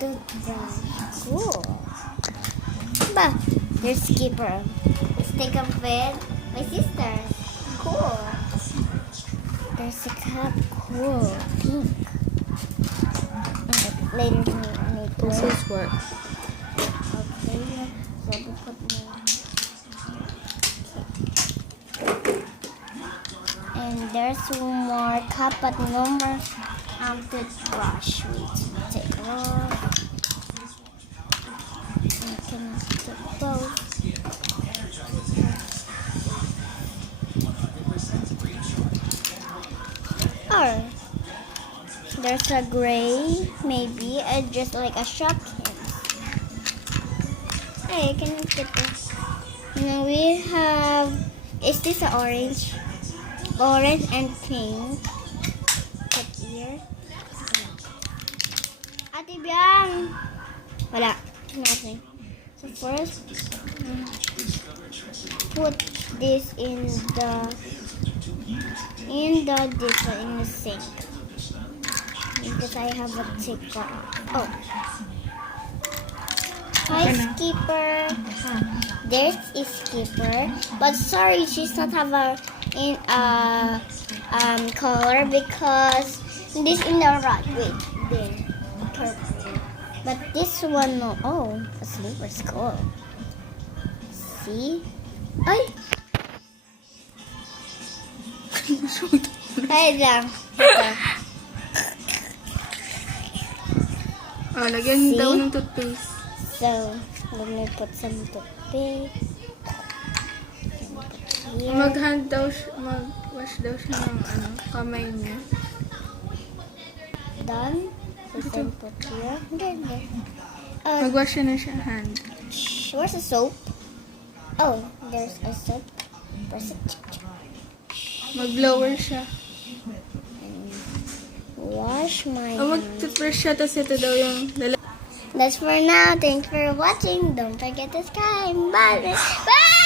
toothbrush. Cool. Ba, there's skipper. Let's take up with my sister. Cool. There's a cup. Cool. Pink. Okay, later I need to. This is what? Okay, so we put more. And there's one more cup, but no more toothbrush. Wait, take it off. I cannot take both. Or there's a gray, maybe, just like a Shopkins. Hey, I can get this. Now we have, is this an orange? Orange and pink. Put here. Ate Biang! Wala. Nothing. So first, put this in the sink. Because I have a ticker. Oh. Hi, Skipper. There's a Skipper, but sorry, she's not have a color because this in the rod. Wait, there, purple. But this one, no. Oh, a sleeper's cool. See? Ay. Ay lang. Ito. Oh, lagyan daw ng toothpaste. So, let me put some toothpaste. Mag-hand daw siya, mag-wash daw siya ng kamay niya. Done? So, then put here. There. Mag-wash siya na siya hand. Where's the soap? Oh, there's a soap. Press it. Mag-blower siya. Wash my Oh, hands. mag-toothbrush siya, tapos ito daw yung That's for now. Thanks for watching. Don't forget to subscribe. Bye. Bye.